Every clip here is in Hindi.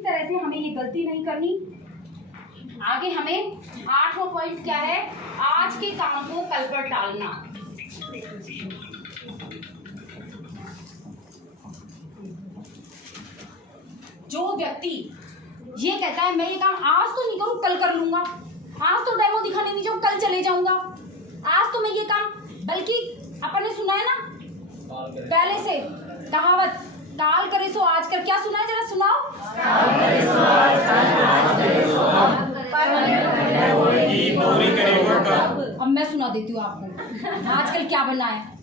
इस तरह से हमें ये गलती नहीं करनी। आगे हमें 8वां पॉइंट क्या है, आज के काम को कल पर टालना। जो व्यक्ति ये कहता है मैं ये काम आज तो नहीं करूं, कल कर लूंगा, आज तो डेमो दिखाने नहीं जाऊं, कल चले जाऊंगा, आज तो मैं ये काम, बल्कि अपन ने सुना है ना पहले से कहावत, काल करे सो आज कर, क्या सुना है जरा सुनाओ। काल करे सो आज कर, अब मैं सुना देती हूँ आपको आजकल क्या बना है।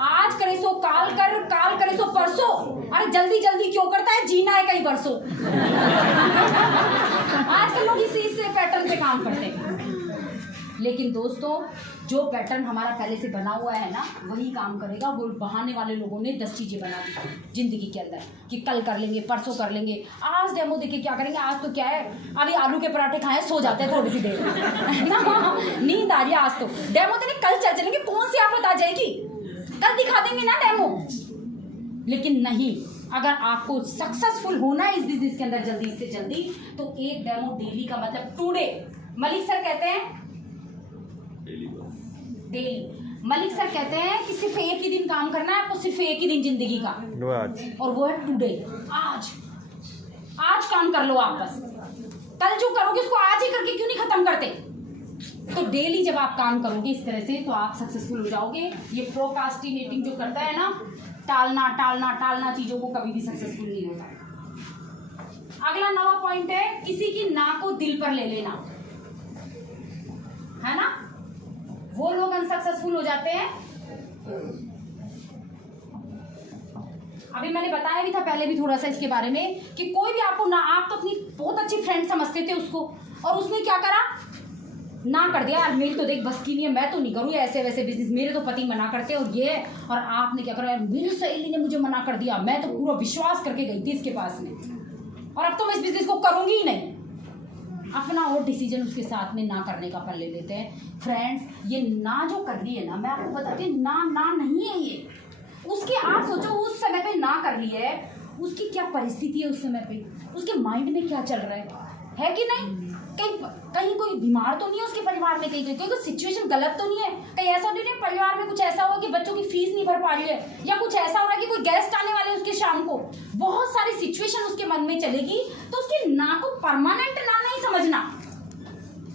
आज करे सो काल कर, काल करे सो परसों। अरे जल्दी जल्दी क्यों करता है, जीना है कई बरसों। आजकल लोग इसी पैटर्न पे काम करते हैं। लेकिन दोस्तों जो पैटर्न हमारा पहले से बना हुआ है ना वही काम करेगा। वो बहाने वाले लोगों ने 10 चीज़ें बना दी जिंदगी के अंदर कि कल कर लेंगे, परसों कर लेंगे, आज डेमो देके क्या करेंगे, आज तो क्या है अभी आलू के पराठे खाए, सो जाते हैं थोड़ी सी देर नींद आ रही है, आज तो डेमो देने कल चल चलेंगे, कौन सी आफत आ जाएगी, कल दिखा देंगे ना डेमो। लेकिन नहीं, अगर आपको सक्सेसफुल होना है इस बिजनेस के अंदर जल्दी से जल्दी, तो एक डेमो डेली का मतलब टुडे। मलिक सर कहते हैं डेली, मलिक सर कहते हैं कि सिर्फ एक ही दिन काम करना है आपको, सिर्फ एक ही दिन जिंदगी का, और वो है टुडे। आज काम कर लो आप, बस कल जो करोगे उसको आज ही करके क्यों नहीं खत्म करते। तो डेली जब आप काम करोगे इस तरह से तो आप सक्सेसफुल हो जाओगे। ये प्रोक्रास्टिनेटिंग जो करता है ना, टालना टालना टालना चीजों को, कभी भी सक्सेसफुल नहीं होता। अगला 9वां पॉइंट है किसी की ना को दिल पर ले लेना, है ना। वो लोग अनसक्सेसफुल हो जाते हैं। अभी मैंने बताया भी था पहले भी थोड़ा सा इसके बारे में कि कोई भी आपको ना, आप तो अपनी बहुत अच्छी फ्रेंड समझते थे उसको, और उसने क्या करा, ना कर दिया, यार मेरी तो देख बस की नहीं है, मैं तो नहीं करूँ ऐसे वैसे बिजनेस, मेरे तो पति मना करते हैं और ये, और आपने क्या करा, यार मेरी सहेली ने मुझे मना कर दिया, मैं तो पूरा विश्वास करके गई थी इसके पास में, और अब तो मैं इस बिजनेस को करूंगी ही नहीं। अपना और डिसीजन उसके साथ में ना करने का कर ले लेते हैं। फ्रेंड्स ये ना जो कर रही है ना, मैं आपको बताती हूँ, ना नहीं है ये उसकी। आप सोचो उस समय पे ना कर रही है, उसकी क्या परिस्थिति है उस समय पे, उसके माइंड में क्या चल रहा है कि नहीं। कहीं कोई बीमार तो नहीं है उसके परिवार में, कहीं कोई सिचुएशन गलत तो नहीं है, कहीं ऐसा नहीं है परिवार में कुछ ऐसा हुआ कि बच्चों की फीस नहीं भर पा रही है, या कुछ ऐसा हो रहा है कि कोई गेस्ट आने वाले उसके शाम को, बहुत सारी सिचुएशन उसके मन में चलेगी। तो उसके ना को परमानेंट ना नहीं समझना।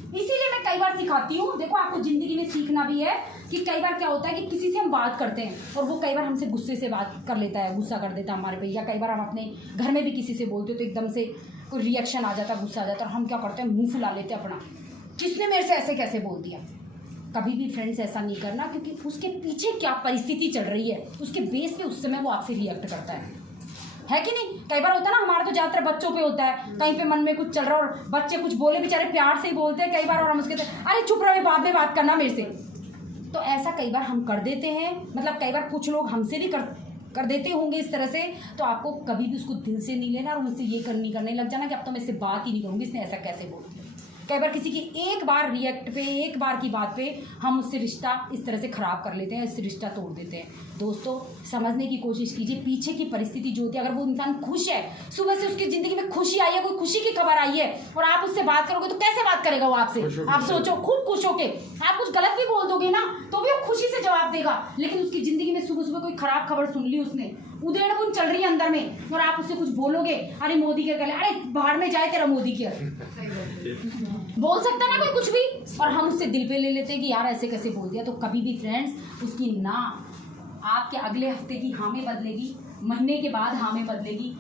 इसीलिए मैं कई बार सिखाती हूँ, देखो आपको जिंदगी में सीखना भी है कि कई बार क्या होता है कि किसी से हम बात करते हैं और वो कई बार हमसे गुस्से से बात कर लेता है, गुस्सा कर देता है हमारे पे, या कई बार हम अपने घर में भी किसी से बोलते हो तो एकदम से कोई रिएक्शन आ जाता है, गुस्सा आ जाता है, और हम क्या करते हैं, मुंह फुला लेते हैं अपना, किसने मेरे से ऐसे कैसे बोल दिया। कभी भी फ्रेंड्स ऐसा नहीं करना, क्योंकि उसके पीछे क्या परिस्थिति चल रही है उसके बेस पे उस समय वो आपसे रिएक्ट करता है कि नहीं। कई बार होता है ना, हमारा तो ज़्यादातर बच्चों पे होता है, कहीं पे मन में कुछ चल रहा है और बच्चे कुछ बोले, बेचारे प्यार से ही बोलते हैं कई बार, और हम उसके अरे चुप रहो, बाद में बात करना मेरे से। तो ऐसा कई बार हम कर देते हैं, मतलब कई बार कुछ लोग हमसे भी कर देते होंगे इस तरह से। तो आपको कभी भी उसको दिल से नहीं लेना और उनसे ये करने लग जाना कि अब तो मैं इससे बात ही नहीं करूँगी, इसने ऐसा कैसे बोल दिया। कई बार किसी की एक बार रिएक्ट पे, एक बार की बात पे हम उससे रिश्ता इस तरह से ख़राब कर लेते हैं, इससे रिश्ता तोड़ देते हैं। दोस्तों समझने की कोशिश कीजिए पीछे की परिस्थिति जो होती है। अगर वो इंसान खुश है, सुबह से उसकी ज़िंदगी में खुशी आई है, कोई खुशी की खबर आई है, और आप उससे बात करोगे तो कैसे बात करेगा वो आपसे। आप सोचो, खूब खुश होके आप कुछ गलत भी बोल दोगे ना तो भी वो खुशी से जवाब देगा। लेकिन उसकी ज़िंदगी में सुबह सुबह कोई ख़राब खबर सुन ली उसने, उधेड़ बुन चल रही है अंदर में, और आप उससे कुछ बोलोगे, अरे मोदी के गले, अरे बाहर में जाए तेरा मोदी के, बोल सकता है ना कोई कुछ भी, और हम उससे दिल पे ले लेते हैं कि यार ऐसे कैसे बोल दिया। तो कभी भी फ्रेंड्स उसकी ना आपके अगले हफ्ते की हाँ में बदलेगी, महीने के बाद हाँ में बदलेगी,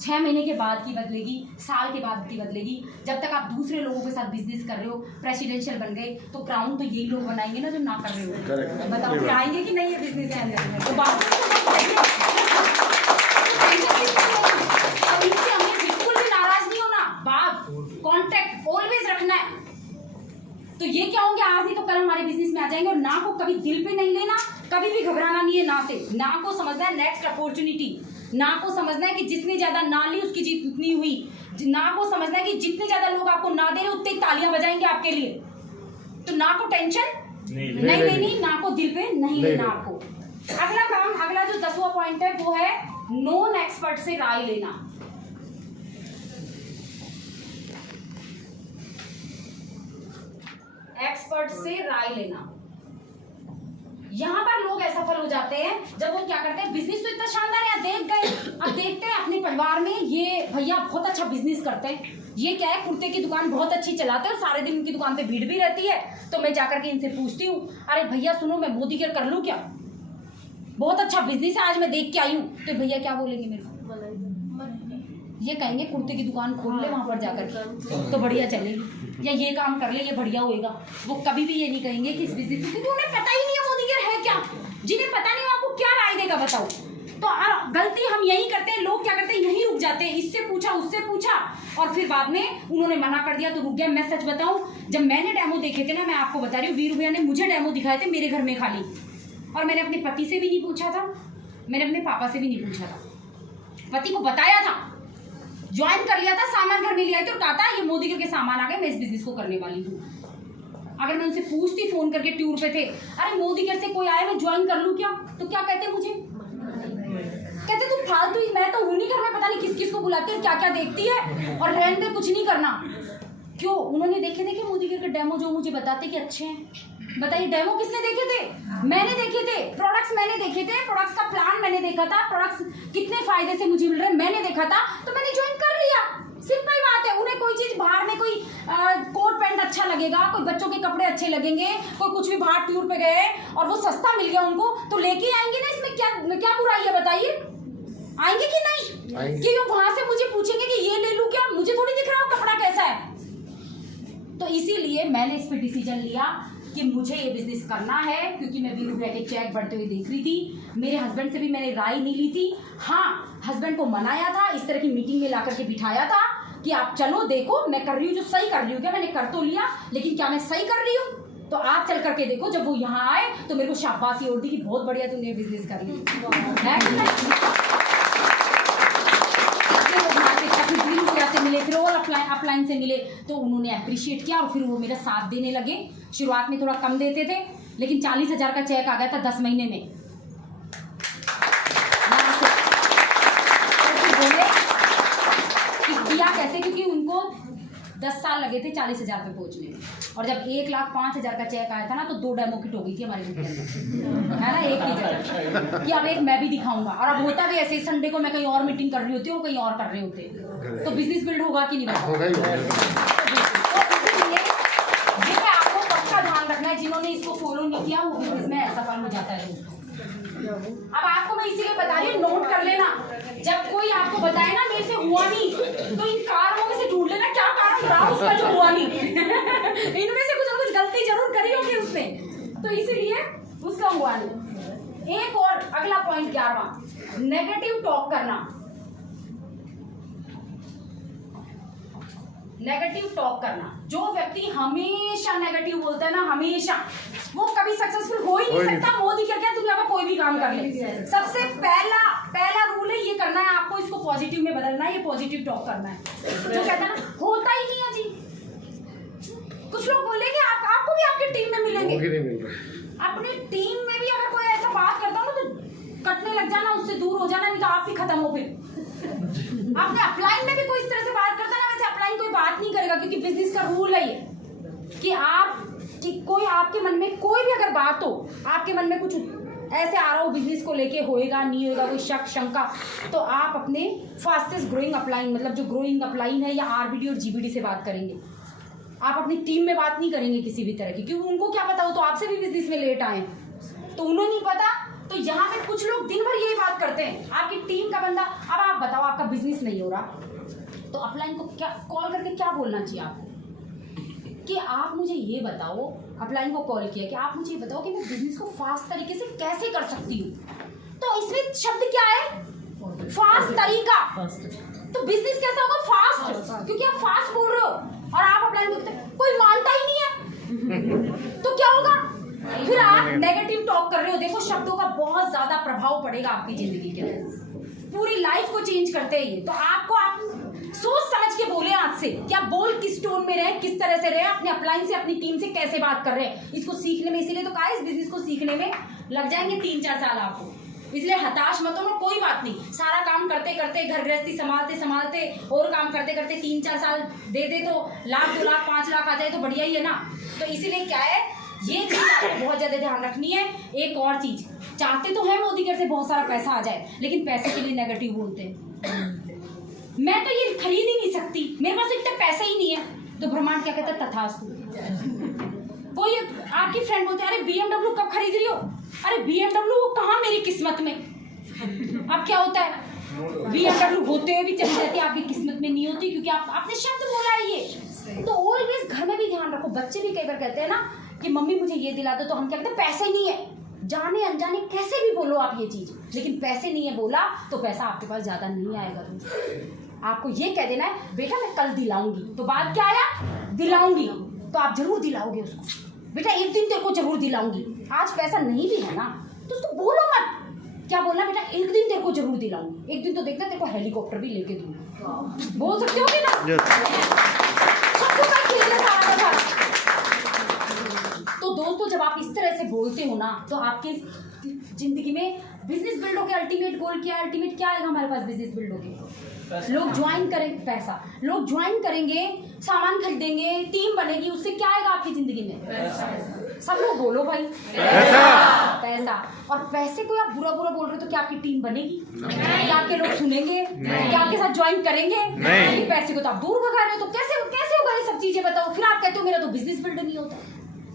6 महीने के बाद की बदलेगी, साल के बाद की बदलेगी। जब तक आप दूसरे लोगों के साथ बिजनेस कर रहे हो, प्रेसिडेंशियल बन गए, तो क्राउन तो यही लोग बनाएंगे ना जो ना कर रहे हो। बताओ फिर आएंगे कि नहीं ये बिजनेस के अंदर में, तो बात हमें बिल्कुल भी नाराज नहीं होना, बात कॉन्टेक्ट ऑलवेज रखना है। तो ये क्या होंगे, आज नहीं तो कल हमारे बिजनेस में आ जाएंगे। और ना को कभी दिल पे नहीं लेना, कभी भी घबराना नहीं है ना से। ना को समझना है नेक्स्ट अपॉर्चुनिटी, ना को समझना है कि जितनी ज्यादा ना ली उसकी जीत उतनी हुई, ना को समझना है कि जितने ज्यादा लोग आपको ना दे रहे उतनी तालियां बजाएंगे आपके लिए। तो ना को टेंशन नहीं लेनी, ना को दिल पे नहीं लेना आपको। अगला काम, अगला जो 10वां पॉइंट है वो है नॉन एक्सपर्ट से राय लेना। एक्सपर्ट से राय लेना। यहाँ पर लोग असफल हो जाते हैं जब वो क्या करते हैं, बिजनेस तो इतना शानदार है, देख गए, अब देखते हैं अपने परिवार में ये भैया बहुत अच्छा बिजनेस करते हैं, ये क्या है कुर्ते की दुकान बहुत अच्छी चलाते हैं और सारे दिन उनकी दुकान पे भीड़ भी रहती है। तो मैं जाकर के इनसे पूछती हूँ, अरे भैया सुनो, मैं मोदी केयर कर लूँ क्या, बहुत अच्छा बिजनेस है, आज मैं देख के आई हूँ। तो भैया क्या बोलेंगे मेरे को, ये कहेंगे कुर्ते की दुकान खोल ले वहाँ पर जाकर तो बढ़िया चलेगी, या ये काम कर ले ये बढ़िया होएगा। वो कभी भी ये नहीं कहेंगे कि इस बिजनेस में, क्योंकि उन्हें पता ही नहीं है मोदी केयर है क्या। जिन्हें पता नहीं आपको क्या राय देगा बताओ। तो गलती हम यही करते हैं, लोग क्या करते हैं यहीं रुक जाते हैं, इससे पूछा उससे पूछा और फिर बाद में उन्होंने मना कर दिया तो रुक गया। मैं सच बताऊं, जब मैंने डेमो देखे थे ना, मैं आपको बता रही हूँ, वीरू भैया ने मुझे डेमो दिखाए थे मेरे घर में खाली, और मैंने अपने पति से भी नहीं पूछा था, मैंने अपने पापा से भी नहीं पूछा था, पति को बताया था, ज्वाइन कर लिया था, सामान घर में ले आई थी और कहा था ये मोदी के सामान आ गए, मैं इस बिजनेस को करने वाली हूँ। अगर मैं उनसे पूछती फोन करके, टूर पे थे, अरे मोदी केयर से कोई आया मैं ज्वाइन कर लूँ क्या, तो क्या कहते मुझे, कहते तुम फालतू ही, मैं तो हूं नहीं घर में, पता नहीं किस किस को बुलाती है, क्या क्या देखती है, और रहने दे, कुछ नहीं करना। क्यों, उन्होंने देखे मोदी केयर के डेमो जो मुझे बताते कि अच्छे हैं। बताइए डेमो किसने देखे थे, मैंने देखे थे, प्रोडक्ट्स मैंने देखे थे, प्रोडक्ट्स का प्लान मैंने देखा था, प्रोडक्ट्स कितने फायदे से मुझे मिल रहे हैं मैंने देखा था, तो मैंने ज्वाइन कर लिया। सिंपल बात है। उन्हें कोई चीज बाहर में कोई कोट पैंट अच्छा लगेगा, कोई बच्चों के कपड़े अच्छे लगेंगे, कोई कुछ भी बाहर टूर पे गए और वो सस्ता मिल गया उनको, तो लेके आएंगे ना, इसमें क्या बुराई है बताइए, आएंगे कि नहीं? कि वो वहां से मुझे पूछेंगे कि ये ले लूं क्या, मुझे थोड़ी दिख रहा हो कपड़ा कैसा है। तो इसीलिए मैंने इस पे डिसीजन लिया कि मुझे ये बिजनेस करना है, क्योंकि मैं वीरू भैया के चेक बढ़ते हुए देख रही थी। मेरे हस्बैंड से भी मैंने राय नहीं ली थी, हाँ हस्बैंड को मनाया था, इस तरह की मीटिंग में ला करके बिठाया था कि आप चलो देखो मैं कर रही हूँ जो सही कर रही हूँ, क्या मैंने कर तो लिया लेकिन क्या मैं सही कर रही हूँ, तो आप चल करके देखो। जब वो यहाँ आए तो मेरे को शाबाशी और दी कि बहुत बढ़िया तुमने बिजनेस कर लिया। से मिले, फिर और अपलाइन से मिले, तो उन्होंने अप्रिशिएट किया और फिर वो मेरा साथ देने लगे। शुरुआत में थोड़ा कम देते थे, लेकिन 40,000 का चेक आ गया था 10 महीने में। तो बोले कि किया कैसे, क्योंकि उनको 10 साल लगे थे 40,000 पे पहुंचने में, और जब 1,05,000 का चेक आया था ना, तो 2 डेमो किट हो गई थी हमारे ग्रुप के अंदर, है ना, एक की जगह कि अब एक मैं भी दिखाऊंगा। और अब होता भी ऐसे, संडे को मैं कहीं और मीटिंग कर रही होती हूँ, कहीं और कर रहे होते, तो बिजनेस बिल्ड होगा कि नहीं होगा। जिसे आपको पक्का ध्यान रखना है, जिन्होंने इसको फॉलो नहीं किया वो बिजनेस में असफल हो जाता है दोस्तों। अब आपको मैं इसीलिए बता रही हूँ, नोट कर लेना, जब कोई आपको बताए ना मेरे से हुआ नहीं, तो इन कारणों में से ढूंढ लेना क्या कारण रहा उसका जो हुआ नहीं। इनमें से कुछ ना कुछ गलती जरूर करी होगी उसने, तो इसीलिए उसका हुआ नहीं। एक और अगला पॉइंट 11वां, नेगेटिव टॉक करना। नेगेटिव टॉक करना, जो व्यक्ति हमेशा नेगेटिव बोलता है ना, हमेशा, वो कभी सक्सेसफुल हो ही नहीं सकता। मोदी क्या दुनिया का कोई भी काम कर ले, सबसे पहला रूल है ये करना है आपको, इसको पॉजिटिव में बदलना है, ये पॉजिटिव टॉक करना है। जो कहता है ना होता ही नहीं है जी, कुछ लोग बोलेंगे आपको भी आपकी टीम में मिलेंगे, अपनी टीम में भी अगर कोई ऐसा बात करता हो ना तो कटने लग जाना, उससे दूर हो जाना, नहीं तो आप भी खत्म हो। फिर आपने अपलाइन में भी कोई इस तरह से बात करता है ना, वैसे अपलाइन कोई बात नहीं करेगा, क्योंकि बिजनेस का रूल है ये कि कोई आपके मन में कोई भी अगर बात हो, आपके मन में कुछ ऐसे आ रहा हो बिजनेस को लेके, होएगा नहीं होएगा, कोई शक शंका, तो आप अपने फास्टेस्ट ग्रोइंग अपलाइन, मतलब जो ग्रोइंग अपलाइन है, या आरबीडी और जीबीडी से बात करेंगे। आप अपनी टीम में बात नहीं करेंगे किसी भी तरह की, क्योंकि उनको क्या पता हो तो आपसे भी बिजनेस में लेट आए, तो उन्हें नहीं पता। तो यहाँ पे कुछ लोग दिन भर यही बात करते हैं, आपकी टीम का बंदा, अब आप बताओ आपका बिजनेस नहीं हो रहा, तो अपलाइन को क्या कॉल करके क्या बोलना चाहिए आपको कि आप मुझे ये बताओ, अपलाइन को कॉल किया कि आप मुझे ये बताओ कि मैं बिजनेस को फास्ट तरीके से कैसे कर सकती हूँ। तो इसमें शब्द क्या है, फास्ट तरीका। तो बिजनेस कैसा होगा, फास्ट, क्योंकि आप फास्ट बोल रहे हो और आप अपलाइन को कोई मानता ही नहीं है, तो क्या होगा, फिर आप नेगेटिव टॉक कर रहे हो। देखो शब्दों का बहुत ज्यादा प्रभाव पड़ेगा आपकी जिंदगी के अंदर, पूरी लाइफ को चेंज करते हैं ये। तो आपको आप सोच समझ के बोले आज से, क्या बोल किस टोन में रहे, किस तरह से रहे, अपने अपलाइन से अपनी टीम से कैसे बात कर रहे हैं, इसको सीखने में, इसीलिए तो कहा इस बिजनेस को सीखने में लग जाएंगे 3-4 साल आपको। इसलिए हताश मत हो, कोई बात नहीं, सारा काम करते करते, घर गृहस्थी संभालते संभालते और काम करते करते 3-4 साल दे दे तो 1 लाख 2 लाख 5 लाख आ जाए तो बढ़िया ही है ना। तो इसीलिए क्या है, ये चीज आपको बहुत ज्यादा ध्यान रखनी है। एक और चीज, चाहते तो है मोदी के से बहुत सारा पैसा आ जाए, लेकिन पैसे के लिए नेगेटिव बोलते हैं। मैं तो ये खरीद ही नहीं सकती, मेरे पास इतना पैसा ही नहीं है, तो ब्रह्मांड क्या कहता है, तथास्तु। कोई आपकी फ्रेंड बोलते हैं, अरे BMW कब खरीद रही हो, अरे BMW वो कहाँ मेरी किस्मत में। अब क्या होता है, BMW होते हुए भी चली जाती है, आपकी किस्मत में नहीं होती, क्योंकि आपने शब्द बोला है ये। तो ऑलवेज घर में भी ध्यान रखो। बच्चे भी कई बार कहते हैं ना कि मम्मी मुझे ये दिला दो, तो हम क्या कहते हैं, पैसे नहीं है। जाने अनजाने कैसे भी बोलो आप ये चीज, लेकिन पैसे नहीं है बोला तो पैसा आपके पास ज्यादा नहीं आएगा। आपको ये कह देना है, बेटा मैं कल दिलाऊंगी, तो बात क्या आया, दिलाऊंगी, तो आप जरूर दिलाओगे उसको। बेटा एक दिन तेरे को जरूर दिलाऊंगी, आज पैसा नहीं भी है ना तो उसको बोलो मत, क्या बोलना, बेटा एक दिन तेरे को जरूर दिलाऊंगी, एक दिन तो देखना तेरे को हेलीकॉप्टर भी लेके दूंगी, बोल सकते हो कि ना। तो दोस्तों जब आप इस तरह से बोलते हो ना, तो आपके जिंदगी में बिजनेस बिल्ड होके अल्टीमेट गोल क्या है, अल्टीमेट क्या आएगा हमारे पास बिजनेस बिल्ड होके, लोग ज्वाइन करेंगे, पैसा, लोग ज्वाइन करेंगे, सामान खरीदेंगे, टीम बनेगी, उससे क्या आएगा आपकी जिंदगी में, सब लोग बोलो भाई, पैसा। और पैसे को आप बुरा बुरा बोल रहे हो तो क्या आपकी टीम बनेगी, क्या आपके लोग सुनेंगे, क्या आपके साथ ज्वाइन करेंगे, पैसे को तो आप दूर भगा रहे हो, तो कैसे कैसे होगा ये सब चीजें बताओ। फिर आप कहते हो मेरा तो बिजनेस बिल्ड नहीं होता,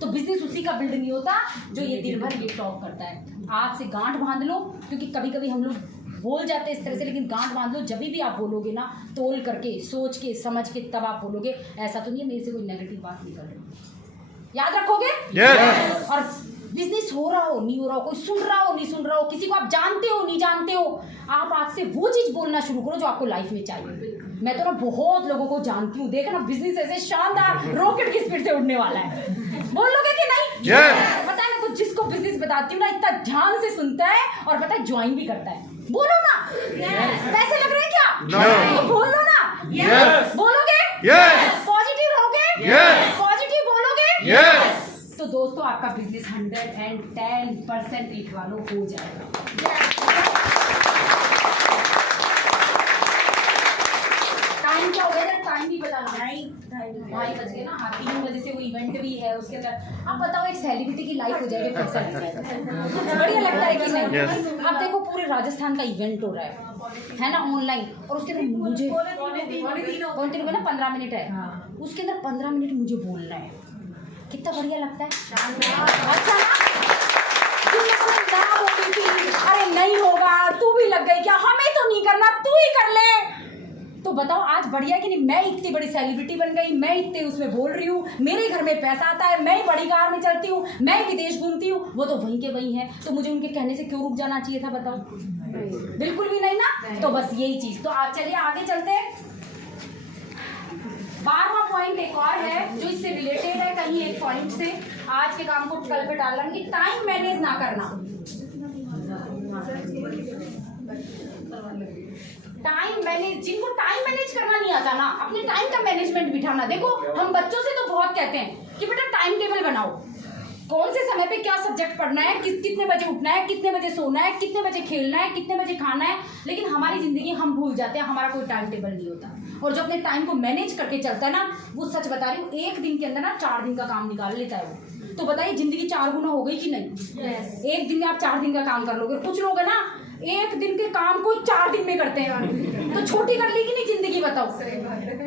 तो बिजनेस उसी का बिल्ड नहीं होता जो ये दिन भर ये टॉक करता है। आज से गांठ बांध लो, क्योंकि कभी कभी हम लोग बोल जाते हैं इस तरह से, लेकिन गांठ बांध लो, जब भी आप बोलोगे ना, तोल करके, सोच के, समझ के, तब आप बोलोगे। ऐसा तो नहीं है मेरे से कोई नेगेटिव बात नहीं कर रही, याद रखोगे। yes. और बिजनेस हो रहा हो नहीं हो रहा हो, कोई सुन रहा हो नहीं सुन रहा हो, किसी को आप जानते हो नहीं जानते हो, आप आज से वो चीज बोलना शुरू करो जो आपको लाइफ में चाहिए। मैं तो ना बहुत लोगों को जानती हूँ, देखना बिजनेस ऐसे शानदार रॉकेट की स्पीड से उड़ने वाला है, बोलोगे कि नहीं। yes. पता है, तो जिसको बिजनेस बताती हूँ ना, इतना ध्यान से सुनता है और पता है ज्वाइन भी करता है। बोलो ना, yes. पैसे लग रहे हैं क्या, no. तो बोल लो ना, yes. बोलोगे, पॉजिटिव रहोगे, पॉजिटिव बोलोगे, yes. तो दोस्तों आपका बिजनेस 110% लिखवा लो, हो जाएगा। टाइम क्या हो गया, टाइम भी बताना, 2:30 बज गए ना, 3 बजे से वो इवेंट भी है, उसके अंदर आप बताओ एक सेलिब्रिटी की लाइफ हो जाएगी, कैसा लगता है, बढ़िया लगता है कि नहीं। अब देखो पूरे राजस्थान का इवेंट हो रहा है ना, ऑनलाइन, और उसके अंदर मुझे कौन तीन ना 15 मिनट है, उसके अंदर 15 मिनट मुझे बोलना है, कितना बढ़िया लगता है। अच्छा अरे नहीं होगा, तू भी लग गई क्या, हमें तो नहीं करना, तू ही कर ले, तो बताओ आज बढ़िया कि नहीं। मैं इतनी बड़ी सेलिब्रिटी बन गई, मैं इतने उसमें बोल रही हूँ, मेरे घर में पैसा आता है, मैं बड़ी कार में चलती हूँ, मैं विदेश घूमती हूँ, वो तो वहीं के वहीं है, तो मुझे उनके कहने से क्यों रुक जाना चाहिए था, बताओ, बिल्कुल भी नहीं ना। तो बस यही चीज, तो आप चलिए आगे चलते हैं। 12वां पॉइंट एक और है जो इससे रिलेटेड है, कहीं एक पॉइंट से आज के काम को कल पे डालना, कि टाइम मैनेज ना करना। टाइम मैनेज, जिनको टाइम मैनेज करना नहीं आता ना, अपने टाइम का मैनेजमेंट बिठाना। देखो हम बच्चों से तो बहुत कहते हैं कि बेटा टाइम टेबल बनाओ, कौन से समय पे क्या सब्जेक्ट पढ़ना है, कितने बजे उठना है, कितने बजे सोना है, कितने बजे खेलना है, कितने बजे खाना है, लेकिन हमारी जिंदगी हम भूल जाते हैं, हमारा कोई टाइम टेबल नहीं होता। और जो अपने टाइम को मैनेज करके चलता है ना, वो सच बता रही हूँ, एक दिन के अंदर ना 4 दिन का काम निकाल लेता है वो। तो बताइए जिंदगी 4 गुना हो गई कि नहीं। एक दिन में आप 4 दिन का काम कर लोगे। कुछ लोग है ना एक दिन के काम को 4 दिन में करते हैं, तो छोटी कर ली कि नहीं जिंदगी, बताओ,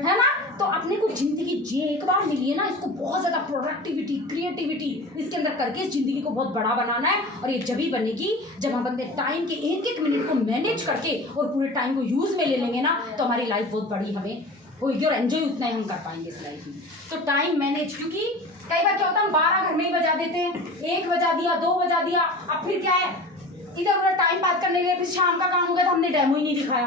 है ना। तो अपने को जिंदगी जे एक बार मिली है ना, इसको बहुत ज्यादा प्रोडक्टिविटी, क्रिएटिविटी इसके अंदर करके इस जिंदगी को बहुत बड़ा बनाना है। और ये जब ही बनेगी जब हम अपने टाइम के एक एक मिनट को मैनेज करके और पूरे टाइम को यूज में ले लेंगे ना, तो हमारी लाइफ बहुत बड़ी हमें होगी और एंजॉय उतना ही हम कर पाएंगे इस लाइफ में। तो टाइम मैनेज, क्योंकि कई बार क्या होता है हम 12 घर में ही बजा देते हैं, 1 बजा दिया, 2 बजा दिया, अब फिर क्या है इधर उधर टाइम पास करने के लिए, फिर शाम का काम हो गया तो हमने डेमो ही नहीं दिखाया,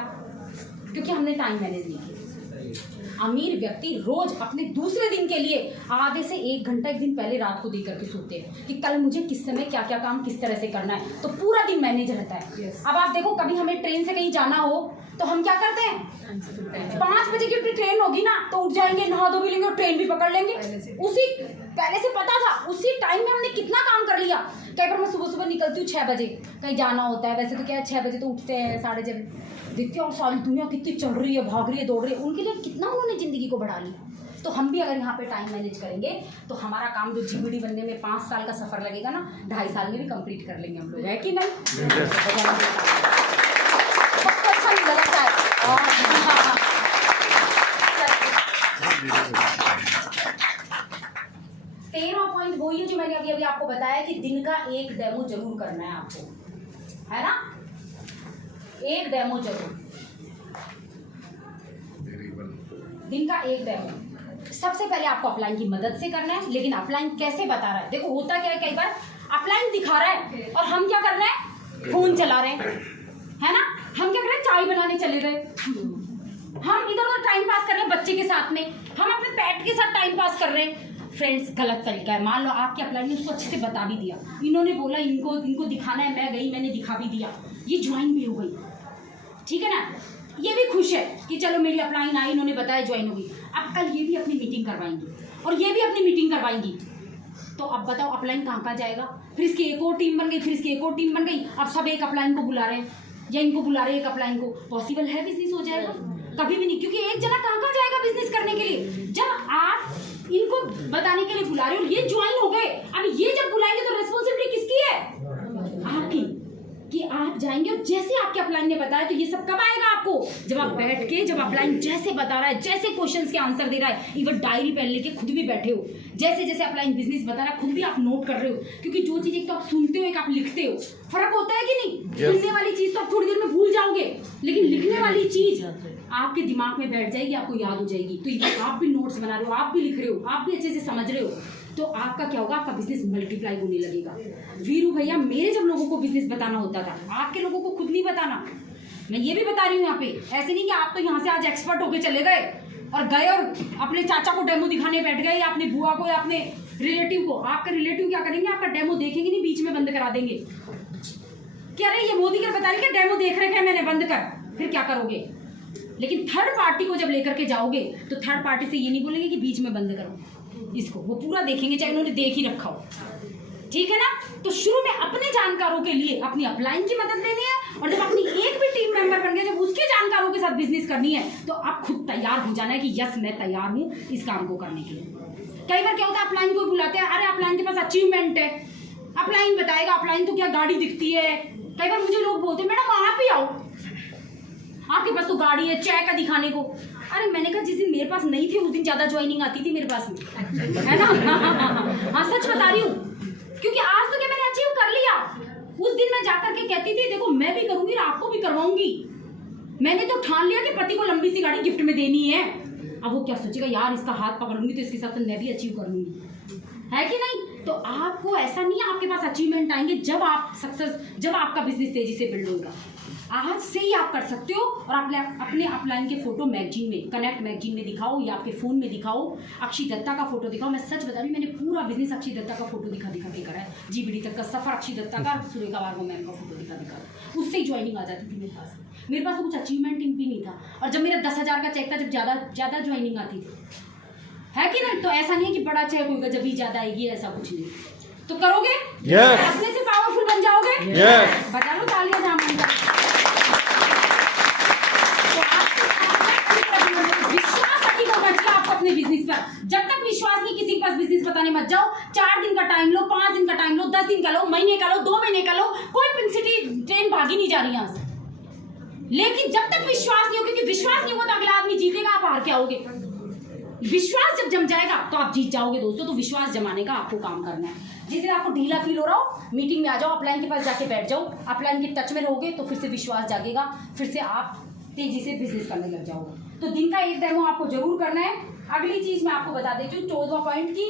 क्योंकि हमने टाइम मैनेज नहीं किया। अमीर व्यक्ति रोज अपने दूसरे दिन के लिए आधे से 1 घंटा एक दिन पहले रात को दे करके सोते हैं कि कल मुझे किस समय क्या क्या काम किस तरह से करना है, तो पूरा दिन मैनेज रहता है। अब आप देखो कभी हमें ट्रेन से कहीं जाना हो तो हम क्या करते हैं, 5 बजे की ट्रेन होगी ना तो उठ जाएंगे, नहा धो भी लेंगे और ट्रेन भी पकड़ लेंगे, उसी पहले से पता था, उसी टाइम में हमने कितना काम कर लिया। कई बार मैं सुबह सुबह निकलती हूँ 6 बजे, कहीं जाना होता है, वैसे तो क्या है 6 बजे तो उठते हैं, 6:30 देखते हो सारी दुनिया कितनी चल रही है, भाग रही है, दौड़ रही है, उनके लिए कितना उन्होंने ज़िंदगी को बढ़ा लिया। तो हम भी अगर यहाँ पे टाइम मैनेज करेंगे तो हमारा काम जो GBD बनने में 5 साल का सफ़र लगेगा ना, 2.5 साल में भी कंप्लीट कर लेंगे हम लोग, है कि नहीं? सबको अच्छा नहीं लगता है। 13वां पॉइंट वही है जो मैंने अभी आपको बताया कि दिन का एक डेमो जरूर करना है आपको, है ना? एक डेमो जरूर, दिन का एक डेमो। सबसे पहले आपको अपलाइन की मदद से करना है, लेकिन अपलाइन कैसे बता रहा है? देखो होता क्या है, कई बार अपलाइन दिखा रहा है और हम क्या कर रहे हैं, फोन चला रहे हैं, है ना? हम क्या कर रहे हैं, चाय बनाने चले गए, हम इधर उधर टाइम पास कर रहे हैं बच्चे के साथ में, हम अपने पेट के साथ टाइम पास कर रहे हैं। फ्रेंड्स, गलत तरीका है। मान लो आपके अपलाइन ने उसको अच्छे से बता भी दिया, इन्होंने बोला इनको दिखाना है, मैं गई, मैंने दिखा भी दिया, ये ज्वाइन भी हो गई, ठीक है ना? ये भी खुश है कि चलो मेरी अपलाइन आई, इन्होंने बताया, ज्वाइन होगी। अब कल ये भी अपनी मीटिंग करवाएंगी और ये भी अपनी मीटिंग करवाएंगी, तो अब बताओ अपलाइन कहाँ कहाँ जाएगा? फिर इसकी एक और टीम बन गई, फिर इसकी एक और टीम बन गई, अब सब एक अपलाइन को बुला रहे हैं या इनको बुला रहे हैं एक अपलाइन को। पॉसिबल है बिजनेस हो जाएगा? कभी भी नहीं, क्योंकि एक जना कहाँ कहाँ जाएगा बिजनेस करने के लिए? जब आप इनको बताने के लिए बुला रहे हो, ये ज्वाइन हो गए, अब ये जब बुलाएंगे तो रेस्पॉन्सिबिलिटी किसकी है? आपकी, कि आप जाएंगे और जैसे आपके अपलाइन ने बताया। तो ये सब कब आएगा आपको? जब आप बैठ के, जब अपलाइन जैसे बता रहा है, जैसे क्वेश्चंस के आंसर दे रहा है, इवन डायरी पेन लेके खुद भी बैठे हो, जैसे जैसे अपलाइन बिजनेस बता रहा है खुद भी आप नोट कर रहे हो, क्योंकि जो चीज एक तो आप सुनते हो, एक आप लिखते हो, फर्क होता है कि नहीं? सुनने वाली चीज तो आप थोड़ी देर में भूल जाओगे, लेकिन लिखने वाली चीज आपके दिमाग में बैठ जाएगी, आपको याद हो जाएगी। तो ये आप भी नोट्स बना रहे हो, आप भी लिख रहे हो, आप भी अच्छे से समझ रहे हो, तो आपका क्या होगा, आपका बिजनेस मल्टीप्लाई होने लगेगा। वीरू भैया, मेरे जब लोगों को बिजनेस बताना होता था, आपके लोगों को खुद नहीं बताना, मैं ये भी बता रही हूँ यहाँ पे। ऐसे नहीं कि आप तो यहाँ से आज एक्सपर्ट होके चले गए और अपने चाचा को डेमो दिखाने बैठ गए, या अपने बुआ को, या अपने रिलेटिव को। आपका रिलेटिव क्या करेंगे, आपका डेमो देखेंगे नहीं, बीच में बंद करा देंगे। क्या रहे, ये मोदी कर बता रहे कि डेमो देख रखे हैं मैंने, बंद कर, फिर क्या करोगे? लेकिन थर्ड पार्टी को जब लेकर के जाओगे तो थर्ड पार्टी से ये नहीं बोलेंगे कि बीच में बंद करो इसको, वो पूरा देखेंगे, चाहे उन्होंने देख ही रखा हो, ठीक है ना? तो शुरू में अपने जानकारों के लिए अपनी अपलाइन की मदद लेनी है, और जब अपनी एक भी टीम मेंबर बन गया, जब उसके जानकारों के साथ बिजनेस करनी है, तो आप खुद तैयार हो जाना है कि यस मैं तैयार हूँ इस काम को करने के लिए। कई बार क्या होता है, अपलाइन को बुलाते हैं, अरे अपलाइन के पास अचीवमेंट है, अपलाइन बताएगा, अपलाइन तो क्या गाड़ी दिखती है। कई बार मुझे लोग बोलते हैं मैडम आप ही आओ, आपके पास तो गाड़ी है, चेक है दिखाने को। अरे मैंने कहा जिस दिन मेरे पास नहीं थी उस दिन ज्यादा ज्वाइनिंग आती थी मेरे पास में, है ना? हाँ सच बता रही हूँ, क्योंकि आज तो क्या मैंने अचीव कर लिया, उस दिन मैं जाकर के कहती थी देखो मैं भी करूंगी और आपको भी करवाऊंगी। मैंने तो ठान लिया कि पति को लंबी सी गाड़ी गिफ्ट में देनी है। अब वो क्या सोचेगा, यार इसका हाथ पकड़ूंगी तो इसके साथ मैं भी अचीव कर लूंगी, है कि नहीं? तो आपको ऐसा नहीं है, आपके पास अचीवमेंट आएंगे जब आप सक्सेस, जब आपका बिजनेस तेजी से बिल्ड होगा। आज से ही आप कर सकते हो, और अपने अपलाइन के फोटो मैगजीन में, कनेक्ट मैगजीन में दिखाओ, या आपके फोन में दिखाओ, अक्षय दत्ता का फोटो दिखाओ। मैं सच बता रही हूँ, मैंने पूरा बिजनेस अक्षय दत्ता का फोटो दिखा के करा है, GBD तक का सफर अक्षय दत्ता का, सुरेखा वार्गो मैम का फोटो दिखा, उससे ही ज्वाइनिंग आ जाती थी मेरे पास। मेरे पास तो कुछ अचीवमेंट भी नहीं था, और जब मेरा 10,000 का चेक था, जब ज़्यादा ज्वाइनिंग आती थी, है कि नहीं? तो ऐसा नहीं है कि बड़ा चेक होगा जब भी ज़्यादा आएगी, ऐसा कुछ नहीं। तो करोगे? yes. अपने से पावरफुल बन जाओगे? yes. बता लो तालियां जाम का। विश्वास रखिएगा आपको अपने बिजनेस पर। जब तक विश्वास नहीं, किसी के पास बिजनेस बताने मत जाओ। 4 दिन का टाइम लो, 5 दिन का टाइम लो, 10 दिन का लो, महीने का लो, 2 महीने का लो, कोई पिंक सिटी ट्रेन भागी नहीं जा रही यहाँ से। लेकिन जब तक विश्वास नहीं हो, क्योंकि विश्वास नहीं होगा तो अगला आदमी जीतेगा, आप हार के आओगे। विश्वास जब जम जाएगा तो आप जीत जाओगे दोस्तों। तो विश्वास जमाने का आपको काम करना है। जिस दिन आपको ढीला फील हो रहा हो, मीटिंग में आ जाओ, अपलाइन के पास जाके बैठ जाओ, अपलाइन के टच में रहोगे तो फिर से विश्वास जागेगा, फिर से आप तेजी से बिजनेस करने लग जाओगे। तो दिन का एक डेमो आपको जरूर करना है। अगली चीज मैं आपको बता देती हूँ, 14वां पॉइंट की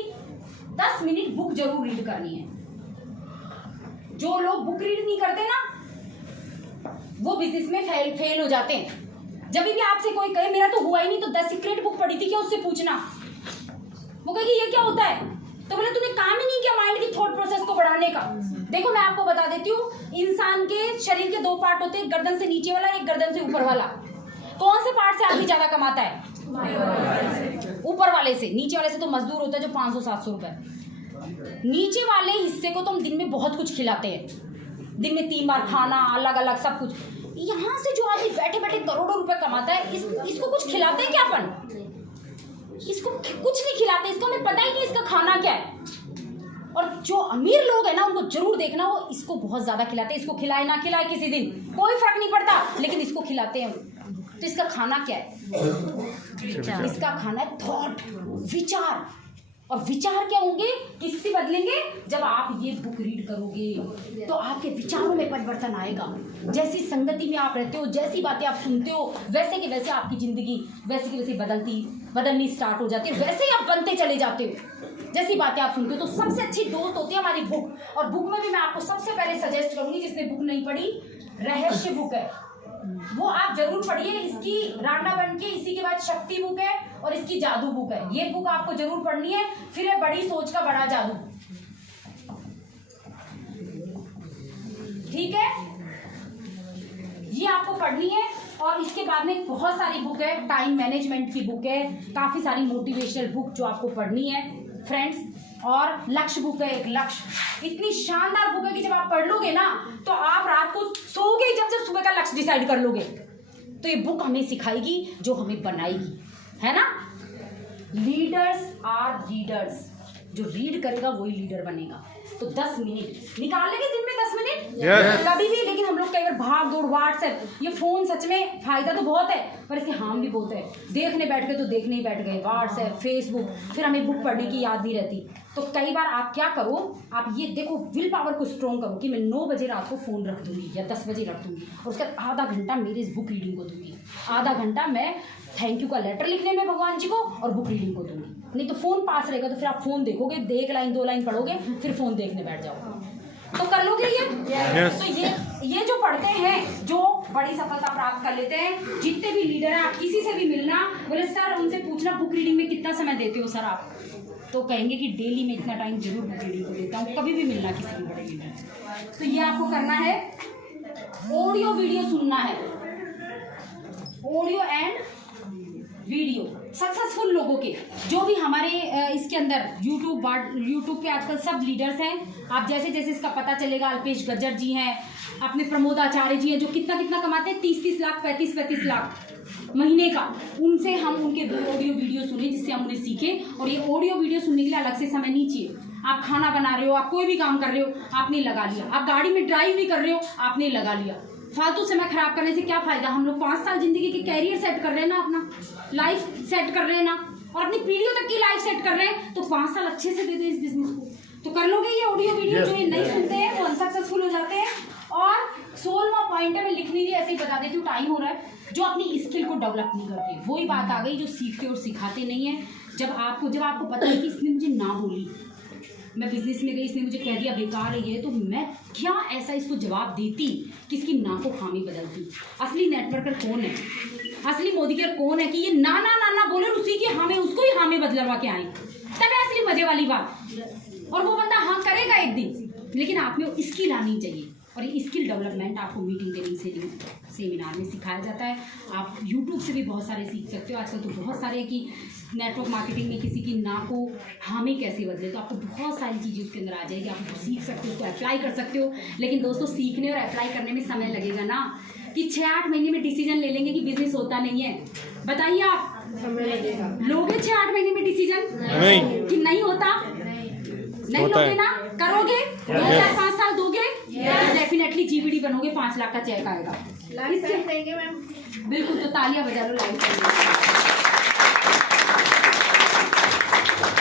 10 मिनट बुक जरूर रीड करनी है। जो लोग बुक रीड नहीं करते ना, वो बिजनेस में फेल हो जाते हैं। जब भी आपसे कोई कहे मेरा तो हुआ ही नहीं, तो 10 सीक्रेट बुक पढ़ी थी क्या, उससे पूछना। वो कहेगी ये क्या होता है, तो बोले तूने काम ही नहीं किया माइंड की थॉट प्रोसेस को बढ़ाने का। देखो मैं आपको बता देती हूँ, इंसान के शरीर के 2 पार्ट होते हैं, गर्दन से नीचे वाला, एक गर्दन से ऊपर वाला। कौन से पार्ट से आदमी ज्यादा कमाता है? ऊपर वाले वाले से तो मजदूर होता है जो 500-700 रुपए, नीचे वाले हिस्से को तो हम दिन में बहुत कुछ खिलाते हैं, दिन में 3 बार खाना, अलग अलग सब कुछ। यहाँ से जो आदमी बैठे बैठे करोड़ों रुपए कमाता है, इसको कुछ खिलाते हैं क्या अपन? इसको कुछ नहीं खिलाते, इसको हमें पता ही नहीं इसका खाना क्या है। और जो अमीर लोग हैं ना, उनको जरूर देखना, वो इसको बहुत ज्यादा खिलाते हैं। इसको खिलाए ना खिलाए किसी दिन कोई फर्क नहीं पड़ता, लेकिन इसको खिलाते हैं। तो इसका खाना क्या है? इसका खाना है थॉट, विचार। और विचार क्या होंगे, किससे बदलेंगे? जब आप ये बुक रीड करोगे तो आपके विचारों में परिवर्तन आएगा। जैसी संगति में आप रहते हो, जैसी बातें आप सुनते हो, वैसे के वैसे आपकी जिंदगी वैसे की वैसे बदलनी स्टार्ट हो जाती है, वैसे ही आप बनते चले जाते हो। जैसी बातें आप सुनते हो, तो सबसे अच्छी दोस्त होती है हमारी बुक। और बुक में भी मैं आपको सबसे पहले सजेस्ट करूंगी, जिसने बुक नहीं पढ़ी, रहस्य बुक है, वो आप जरूर पढ़िए। इसकी रांडा बन के, इसी के बाद शक्ति बुक है और इसकी जादू बुक है। ये बुक आपको जरूर पढ़नी है। फिर है बड़ी सोच का बड़ा जादू, ठीक है, ये आपको पढ़नी है। और इसके बाद में बहुत सारी बुक है, टाइम मैनेजमेंट की बुक है, काफी सारी मोटिवेशनल बुक जो आपको पढ़नी है फ्रेंड्स। और लक्ष्य बुक है, एक लक्ष्य, इतनी शानदार बुक है कि जब आप पढ़ लोगे ना, तो आप रात को सोओगे जब सुबह का लक्ष्य डिसाइड कर लोगे। तो ये बुक हमें सिखाएगी जो हमें बनाएगी, है ना। लीडर्स आर रीडर्स, जो रीड करेगा वही लीडर बनेगा। तो 10 मिनट निकाल लेंगे दिन में, 10 मिनट कभी भी। लेकिन हम लोग कई बार भाग दौड़, व्हाट्सएप, ये फोन सच में फायदा तो बहुत है पर इसके हार्म भी बहुत है। देखने बैठ गए तो देखने ही बैठ गए, व्हाट्सएप, फेसबुक, फिर हमें बुक पढ़ने की याद नहीं रहती। तो कई बार आप क्या करो, आप ये देखो, विल पावर को स्ट्रॉन्ग करो कि मैं 9 बजे रात को फ़ोन रख दूंगी या 10 बजे रख दूंगी, और उसका आधा घंटा मेरे इस बुक रीडिंग को दूंगी, आधा घंटा मैं थैंक यू का लेटर लिखने में भगवान जी को और बुक रीडिंग को दूंगी। नहीं तो फ़ोन पास रहेगा तो फिर आप फ़ोन देखोगे, 1 लाइन 2 लाइन पढ़ोगे, फिर फ़ोन देखने बैठ जाओगे। तो कर लोगे ये? तो ये जो पढ़ते हैं, जो बड़ी सफलता प्राप्त कर लेते हैं, जितने भी लीडर हैं, आप किसी से भी मिलना, बोले सर उनसे पूछना बुक रीडिंग में कितना समय देते हो सर आप, तो कहेंगे कि डेली में इतना टाइम जरूर बुक रीडिंग को देता हूँ। कभी भी मिलना किसी भी बड़े लीडर से। तो ये आपको करना है, ऑडियो वीडियो सुनना है, ऑडियो एंड वीडियो सक्सेसफुल लोगों के, जो भी हमारे इसके अंदर यूट्यूब पे आजकल सब लीडर्स हैं। आप जैसे जैसे इसका पता चलेगा, अल्पेश गज्जर जी हैं, अपने प्रमोद आचार्य जी हैं, जो कितना कमाते हैं, 30-30 लाख, 35-35 लाख महीने का। उनसे हम उनके ऑडियो वीडियो सुने, जिससे हम उन्हें सीखें। और ये ऑडियो वीडियो सुनने के लिए अलग से समय नहीं चाहिए। आप खाना बना रहे हो, आप कोई भी काम कर रहे हो, आपने लगा लिया, आप गाड़ी में ड्राइव भी कर रहे हो, आपने लगा लिया। फालतू समय खराब करने से क्या फायदा। हम लोग 5 साल जिंदगी के कैरियर सेट कर रहे हैं ना, अपना लाइफ सेट कर रहे हैं ना, और अपनी पीढ़ियों तक की लाइफ सेट कर रहे हैं, तो 5 साल अच्छे से दे दें इस बिजनेस को। तो कर लोगे ये ऑडियो वीडियो। जो ये नहीं सुनते हैं वो अनसक्सेसफुल हो जाते हैं। और 16वां पॉइंट है, मैं लिखने लिए ऐसे ही बता देती हूँ, टाइम हो रहा है, जो अपनी स्किल को डेवलप नहीं करते। वही बात आ गई, जो सीखते और सिखाते नहीं है। जब आपको पता है कि इसने मुझे ना बोली, मैं बिजनेस में गई, इसने मुझे कह दिया बेकार है ये, तो मैं क्या ऐसा इसको जवाब देती कि इसकी ना को खामी बदलती। असली नेटवर्कर कौन है, असली मोदीगर कौन है कि ये ना ना ना ना बोले, उसी की हाँ में उसको ही हाँ में बदलवा के आए, तब है असली मजे वाली बात। और वो बंदा हाँ करेगा एक दिन, लेकिन आप में वो स्किल आनी चाहिए। और ये स्किल डेवलपमेंट आपको मीटिंग ट्रेनिंग सेमिनार में सिखाया जाता है। आप यूट्यूब से भी बहुत सारे सीख सकते हो। आजकल तो बहुत सारे कि नेटवर्क मार्केटिंग में किसी की ना को हाँ में कैसे बदले, तो आपको बहुत सारी चीज़ें उसके अंदर आ जाएगी। आप उसको सीख सकते हो, उसको अप्लाई कर सकते हो। लेकिन दोस्तों, सीखने और अप्लाई करने में समय लगेगा ना, कि 6-8 महीने में डिसीजन ले लेंगे कि बिजनेस होता नहीं है। बताइए आप लोगे 6-8 महीने में डिसीजन कि नहीं होता? नहीं लोगे ना, करोगे, 2-4-5 साल दोगे, डेफिनेटली जीबीडी बनोगे, 5 लाख का चेक आएगा। देंगे मैम, बिल्कुल। तो तालियां बजा लो लाइव।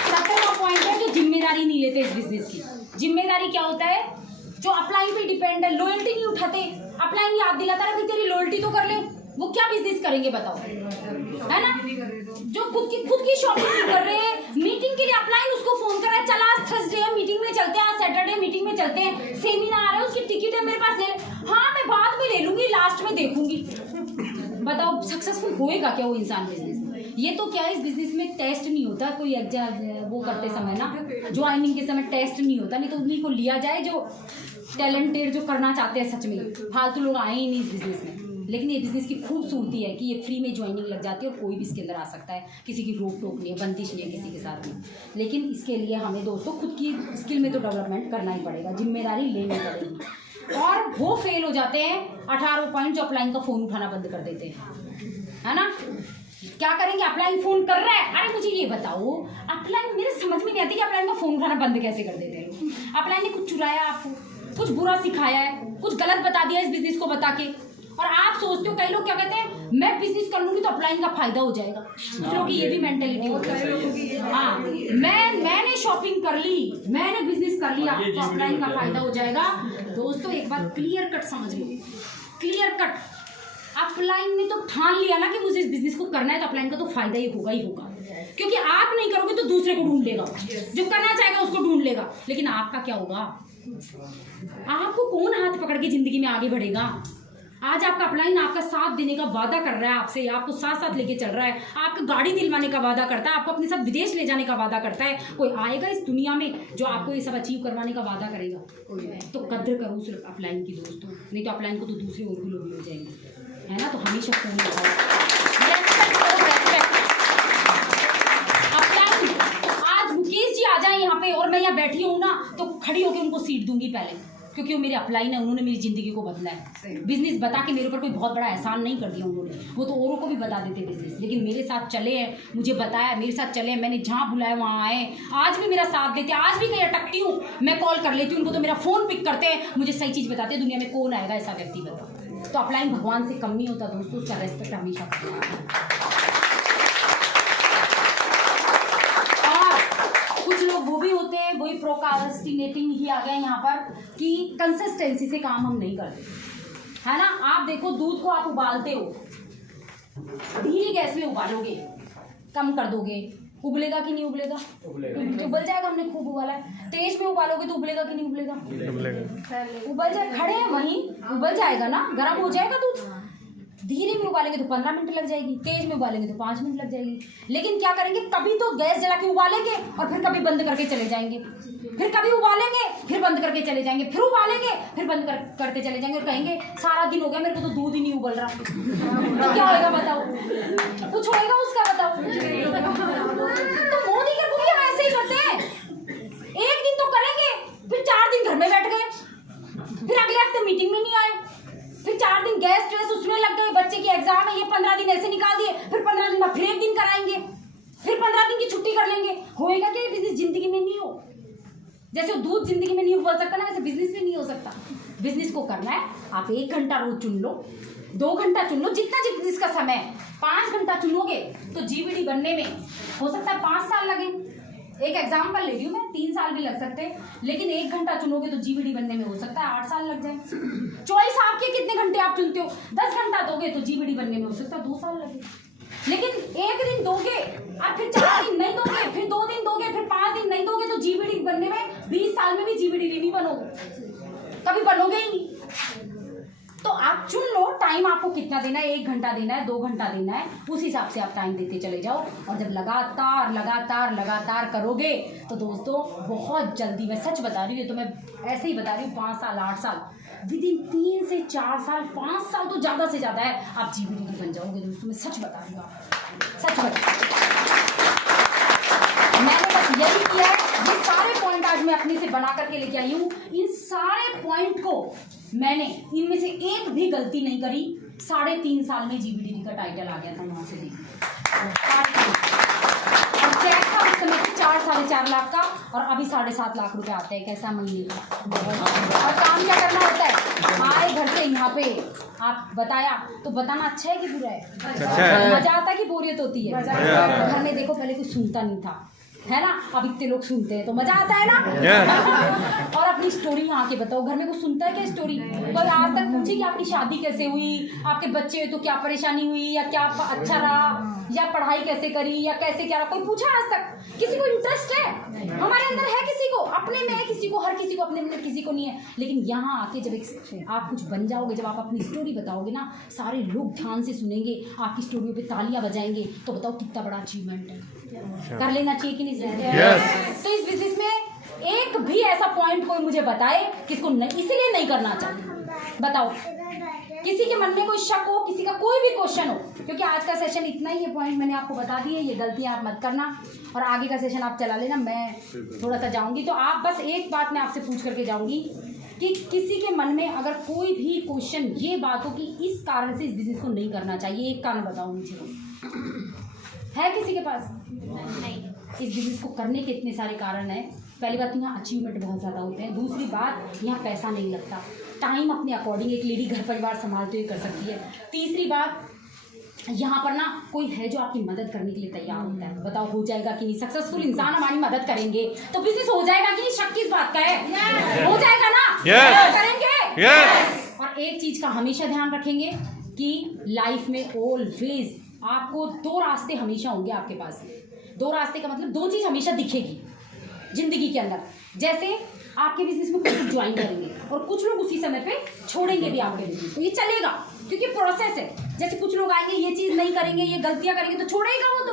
17वां पॉइंट है, जो जिम्मेदारी नहीं लेते इस बिजनेस की। जिम्मेदारी क्या होता है? जो अपलाइन पे डिपेंड है, लॉयल्टी नहीं उठाते। अपलाइन याद दिलाता रहा कि तेरी लॉयल्टी तो कर ले, वो क्या बिजनेस करेंगे बताओ, है ना। जो खुद की शॉपिंग नहीं कर रहे हैं, मीटिंग के लिए अपलाइन उसको फोन कर रहा है, चला थर्सडे है मीटिंग में चलते हैं, आज सैटरडे मीटिंग में चलते हैं, सेमिनार है, उसकी टिकट है मेरे पास, ले, हाँ मैं बाद में ले लूंगी, लास्ट में देखूंगी। बताओ सक्सेसफुल होएगा क्या वो इंसान बिजनेस में? ये तो क्या है, इस बिजनेस में टेस्ट नहीं होता कोई वो करते समय ना, ज्वाइनिंग के समय टेस्ट नहीं होता। नहीं तो उन्हीं को लिया जाए जो टैलेंटेड, जो करना चाहते हैं सच में। फालतू लोग आए ही नहीं इस बिजनेस में। लेकिन ये बिज़नेस की खूबसूरती है कि ये फ्री में ज्वाइनिंग लग जाती है और कोई भी इसके अंदर आ सकता है, किसी की रोक टोक नहीं है, बंदिश नहीं है किसी के साथ में। लेकिन इसके लिए हमें दोस्तों खुद की स्किल में तो डेवलपमेंट करना ही पड़ेगा, जिम्मेदारी लेनी पड़ेगी। और वो फेल हो जाते हैं 18 पॉइंट जो अपलाइन का फ़ोन उठाना बंद कर देते हैं, है ना। क्या करेंगे, अपलाइन फ़ोन कर रहा है, अरे मुझे ये बताओ अपलाइन, मेरे समझ में नहीं आती कि अपलाइन का फ़ोन उठाना बंद कैसे कर देते हैं। अपलाइन ने कुछ चुराया आपको, कुछ बुरा सिखाया है, कुछ गलत बता दिया इस बिज़नेस को बता के, और आप सोचते हो, कई लोग क्या कहते हैं, मैं बिजनेस कर लूंगी तो अपलाइन का फायदा हो जाएगा। दूसरों की ये भी मेंटेलिटी होती है। हाँ, मैंने शॉपिंग कर ली, मैंने बिजनेस कर लिया तो अपलाइन का फायदा हो जाएगा। दोस्तों एक बात क्लियर कट समझ लो, क्लियर कट। अपलाइन ने तो ठान लिया ना कि मुझे इस बिजनेस को करना है, तो अपलाइन का तो फायदा ही होगा, क्योंकि आप नहीं करोगे तो दूसरे को ढूंढ लेगा, जो करना चाहेगा उसको ढूंढ लेगा। लेकिन आपका क्या होगा, आपको कौन हाथ पकड़ के जिंदगी में आगे बढ़ेगा। आज आपका अपलाइन आपका साथ देने का वादा कर रहा है आपसे, आपको साथ साथ लेके चल रहा है, आपको गाड़ी दिलवाने का वादा करता है, आपको अपने साथ विदेश ले जाने का वादा करता है। कोई आएगा इस दुनिया में जो आपको ये सब अचीव करवाने का वादा करेगा? तो कद्र करो उस अपलाइन की दोस्तों, नहीं तो अपलाइन को तो दूसरे और भी लोग मिल जाएंगे, है ना। तो हमेशा फोन लगाओ, अपलाइन। आज मुकेश जी आ जाए यहाँ पे और मैं यहाँ बैठी हूँ ना, तो खड़ी होकर उनको सीट दूंगी पहले, क्योंकि वो मेरे अपलाइन है, उन्होंने मेरी ज़िंदगी को बदला है। बिजनेस बता के मेरे ऊपर कोई बहुत बड़ा एहसान नहीं कर दिया उन्होंने, वो तो औरों को भी बता देते बिजनेस, लेकिन मेरे साथ चले हैं, मुझे बताया, मेरे साथ चले हैं, मैंने जहाँ बुलाया वहाँ आए, आज भी मेरा साथ देते हैं। आज भी कहीं अटकती हूँ मैं कॉल कर लेती हूँ उनको, तो मेरा फ़ोन पिक करते हैं, मुझे सही चीज़ बताते हैं। दुनिया में कौन आएगा ऐसा व्यक्ति, बताओ। तो अपलाइन भगवान से कम नहीं होता दोस्तों, उसका रेस्पेक्ट हमेशा करना है। कुछ लोग वो भी होते हैं, वही प्रोक्रास्टिनेटिंग ही आ गया यहाँ पर, कि कंसिस्टेंसी से काम हम नहीं करते, है ना। आप देखो, दूध को आप उबालते हो, धीमी गैस में उबालोगे, कम कर दोगे, उबलेगा कि नहीं उबलेगा? उबल जाएगा, हमने खूब उबाला है। तेज में उबालोगे तो उबलेगा कि नहीं उबलेगा? उबल जाए, खड़े हैं वहीं, उबल जाएगा ना, गर्म हो जाएगा दूध। धीरे में उबालेंगे तो 15 मिनट लग जाएगी, तेज में उबालेंगे तो 5 मिनट लग जाएगी। लेकिन क्या करेंगे, कभी तो गैस जला के उबालेंगे और फिर कभी बंद करके चले जाएंगे, फिर कभी उबालेंगे फिर बंद करके चले जाएंगे, फिर उबालेंगे फिर बंद करके चले जाएंगे, और कहेंगे सारा दिन हो गया मेरे को तो दूध ही नहीं उबल रहा। तो क्या होगा बताओ, कुछ होएगा उसका, बताओ। तो मोदी के भी हम ऐसे ही करते हैं, एक दिन तो करेंगे, फिर 4 दिन घर में बैठ गए, फिर अगले हफ्ते मीटिंग में नहीं आए, फिर 4 दिन गैस स्ट्रेस उसमें लग गए, बच्चे की एग्जाम है, ये 15 दिन ऐसे निकाल दिए, फिर 15 दिन बाद फिर एक दिन कराएंगे, फिर 15 दिन की छुट्टी कर लेंगे। होएगा क्या बिजनेस जिंदगी में नहीं हो? जैसे वो दूध जिंदगी में नहीं उबल सकता ना, वैसे बिजनेस में नहीं हो सकता। बिजनेस को करना है, आप 1 घंटा रोज चुन लो, 2 घंटा चुन लो, जिसका समय 5 घंटा चुनोगे तो जीबीडी बनने में हो सकता है 5 साल लगे। एक एग्जाम्पल ले रही हूँ मैं, 3 साल भी लग सकते हैं, लेकिन 1 घंटा चुनोगे तो जीबीडी बनने में हो सकता है 8 साल लग जाए। चॉइस आपके, कितने घंटे आप चुनते हो। 10 घंटा दोगे तो जीबीडी बनने में हो सकता है 2 साल लगे, लेकिन 1 दिन दोगे आप, फिर 4 दिन नहीं दोगे, फिर 2 दिन दोगे, फिर 5 दिन नहीं दोगे, तो जीबीडी बनने में 20 साल में भी जीबीडी नहीं बनोगे, कभी बनोगे ही नहीं। तो आप चुन लो टाइम आपको कितना देना है, 1 घंटा देना है, 2 घंटा देना है, उस हिसाब से आप टाइम देते चले जाओ। और जब लगातार लगातार लगातार करोगे तो दोस्तों बहुत जल्दी, मैं सच बता रही हूँ, तो मैं ऐसे ही बता रही हूँ, 5 साल 8 साल, विदिन 3 से 4 साल 5 साल तो ज़्यादा से ज़्यादा है, आप जीबीडी बन जाओगे दोस्तों। मैं सच बता रही हूँ, सच बता रही हूँ। मैंने बस यही किया है, ये सारे पॉइंट आज मैं अपने से बना करके लेके आई हूँ। इन सारे पॉइंट को मैंने, इनमें से एक भी गलती नहीं करी। 3.5 साल में जीबीडी का टाइटल आ गया था वहां से, और चेक था उस समय 4-4.5 लाख का, और अभी 7.5 लाख रुपए आते हैं, कैसा महीने का। और काम क्या करना होता है, आए घर से यहाँ पे आप बताया तो बताना अच्छा है कि बुरा है, अच्छा है। मजा आता है कि बोरियत होती है? घर में देखो पहले कोई सुनता नहीं था, है ना, अब इतने लोग सुनते हैं तो मजा आता है ना। और अपनी स्टोरी यहाँ के बताओ, घर में कुछ सुनता है क्या स्टोरी? कोई आज तक पूछी कि आपकी शादी कैसे हुई, आपके बच्चे हुए तो क्या परेशानी हुई, या क्या अच्छा रहा, या पढ़ाई कैसे करी, या कैसे क्या रहा? कोई पूछा आज तक? किसी को इंटरेस्ट है? हमारे अंदर है, किसी को अपने में है, किसी को, हर किसी को अपने अंदर, किसी को नहीं है। लेकिन यहाँ आके जब आप कुछ बन जाओगे, जब आप अपनी स्टोरी बताओगे ना, सारे लोग ध्यान से सुनेंगे, आपकी स्टोरियों पे तालियां बजाएंगे, तो बताओ कितना बड़ा अचीवमेंट है। कर लेना चाहिए कि नहीं? तो इस बिजनेस में एक भी ऐसा पॉइंट कोई मुझे बताए किसको नहीं, इसीलिए नहीं करना चाहिए, बताओ किसी के मन में कोई शक हो, किसी का कोई भी क्वेश्चन हो, क्योंकि आज का सेशन इतना ही है, पॉइंट मैंने आपको बता दिए, ये गलतियां आप मत करना और आगे का सेशन आप चला लेना, मैं थोड़ा सा जाऊंगी। तो आप बस एक बात मैं आपसे पूछ करके जाऊंगी कि किसी के मन में अगर कोई भी क्वेश्चन ये बात हो कि इस कारण से इस बिजनेस को नहीं करना चाहिए, एक कारण बताओ मुझे, है किसी के पास? नहीं। इस बिजनेस को करने के इतने सारे कारण हैं। पहली बात तो यहाँ अचीवमेंट बहुत ज़्यादा होते हैं, दूसरी बात यहाँ पैसा नहीं लगता, टाइम अपने अकॉर्डिंग एक लेडी घर परिवार संभालते हुए कर सकती है, तीसरी बात यहाँ पर ना कोई है जो आपकी मदद करने के लिए तैयार होता है। बताओ हो जाएगा कि नहीं? सक्सेसफुल इंसान हमारी मदद करेंगे तो बिजनेस हो जाएगा कि नहीं? शक किस बात का है? हो जाएगा ना? करेंगे। और एक चीज का हमेशा ध्यान रखेंगे कि लाइफ में ऑलवेज आपको दो रास्ते हमेशा होंगे आपके पास। दो रास्ते का मतलब दो चीज हमेशा दिखेगी जिंदगी के अंदर। जैसे आपके बिजनेस में कुछ लोग ज्वाइन करेंगे और कुछ लोग उसी समय पे छोड़ेंगे भी आपके बिजनेस को, ये चलेगा क्योंकि प्रोसेस है। जैसे कुछ लोग आएंगे, ये चीज नहीं करेंगे, ये गलतियां करेंगे तो छोड़ेगा वो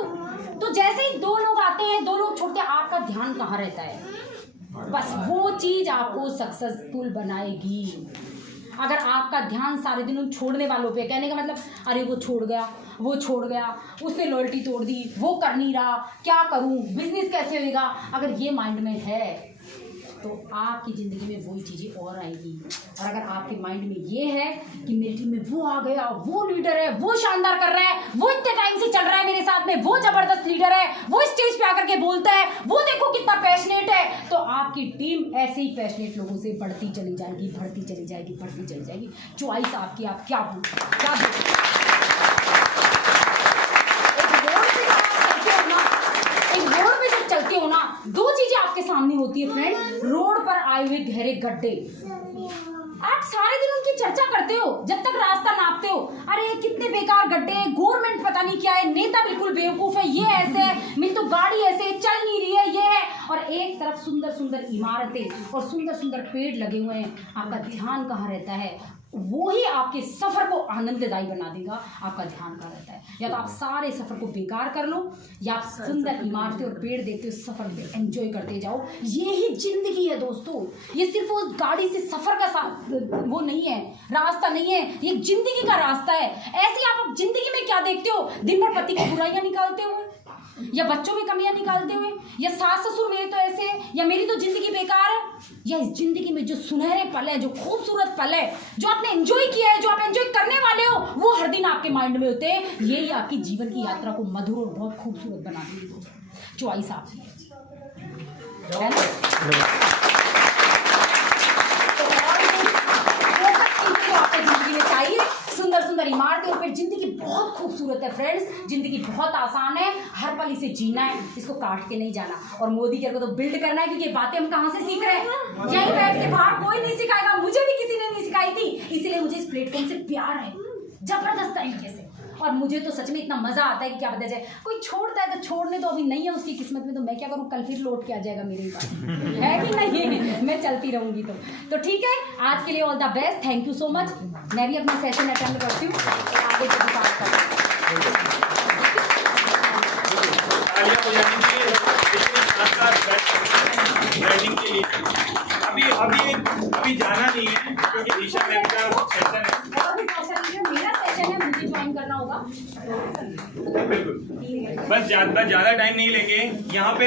तो जैसे ही दो लोग आते हैं, दो लोग छोड़ते हैं, आपका ध्यान कहाँ रहता है? बस वो चीज आपको सक्सेसफुल बनाएगी। अगर आपका ध्यान सारे दिन उन छोड़ने वालों पे, कहने का मतलब अरे वो छोड़ गया, उसने लॉयल्टी तोड़ दी, वो कर नहीं रहा, क्या करूं, बिजनेस कैसे होगा, अगर ये माइंड में है तो आपकी ज़िंदगी में वही चीज़ें और आएगी। और अगर आपके माइंड में ये है कि मेरी टीम में वो आ गया, वो लीडर है, वो शानदार कर रहा है, वो इतने टाइम से चल रहा है मेरे साथ में, वो ज़बरदस्त लीडर है, वो स्टेज पे आकर के बोलता है, वो देखो कितना पैशनेट है, तो आपकी टीम ऐसे ही पैशनेट लोगों से बढ़ती चली जाएगी, बढ़ती चली जाएगी। चॉइस आपकी, आप क्या चलते हो ना, दो चीजें आपके सामने होती है फ्रेंड। रोड पर आए हुए गहरे गड्ढे, आप सारे दिन उनकी चर्चा करते हो जब तक रास्ता नापते हो, अरे कितने बेकार गड्ढे, गवर्नमेंट पता नहीं क्या है, नेता बिल्कुल बेवकूफ है, ये ऐसे है, मेरी तो गाड़ी ऐसे चल नहीं रही है, ये है। और एक तरफ सुंदर सुंदर इमारतें और सुंदर सुंदर पेड़ लगे हुए हैं, आपका ध्यान कहाँ रहता है? वो ही आपके सफर को आनंददायी बना देगा। आपका ध्यान कहाँ रहता है? या तो आप सारे सफर को बेकार कर लो, या आप सुंदर इमारतें और पेड़ देखते हो सफर में एंजॉय करते जाओ। ये ही जिंदगी है दोस्तों। ये सिर्फ वो गाड़ी से सफर का वो नहीं है, रास्ता नहीं है, ये जिंदगी का रास्ता है। ऐसे आप जिंदगी में क्या देखते हो? दिन भर पति की बुराइयां निकालते हुए, या बच्चों में कमियां निकालते हुए, या सास ससुर मेरे तो ऐसे है, या मेरी तो जिंदगी बेकार है, या इस जिंदगी में जो सुनहरे पल है, जो खूबसूरत पल है, जो आपने एंजॉय किया है, जो आप एंजॉय करने वाले हो, वो हर दिन आपके माइंड में होते हैं। यही आपकी जीवन की यात्रा को मधुर और बहुत खूबसूरत बना देगी दोस्तों। चॉइस आपकी है ना? जिंदगी में चाहिए सुंदर सुंदर इमारतें और फिर जिंदगी बहुत खूबसूरत है फ्रेंड्स। जिंदगी बहुत आसान है, हर पल इसे जीना है, इसको काट के नहीं जाना। और मोदी के को तो बिल्ड करना है, क्योंकि ये बातें हम कहाँ से सीख रहे हैं? यहीं बैठ के, बाहर कोई नहीं सिखाएगा, मुझे भी किसी ने नहीं सिखाई थी, इसीलिए मुझे इस प्लेटफॉर्म से प्यार है जबरदस्त तरीके से। और मुझे तो सच में इतना मजा आता है कि क्या बताया जाए। कोई छोड़ता है तो छोड़ने, तो अभी नहीं है उसकी किस्मत में, तो मैं क्या करूँ, कल फिर लौट के आ जाएगा मेरे पास, है कि नहीं? मैं चलती रहूंगी। तो ठीक है, आज के लिए all the best, thank you so much. मैं भी अपना सेशन अटेंड करती हूँ और आगे की बात करती अभी जाना नहीं है क्योंकि ईशा मैम का सेशन है। मेरा सेशन है, मुझे ज्वाइन करना होगा। बिल्कुल, बस ज़्यादा टाइम नहीं लेंगे यहाँ पे।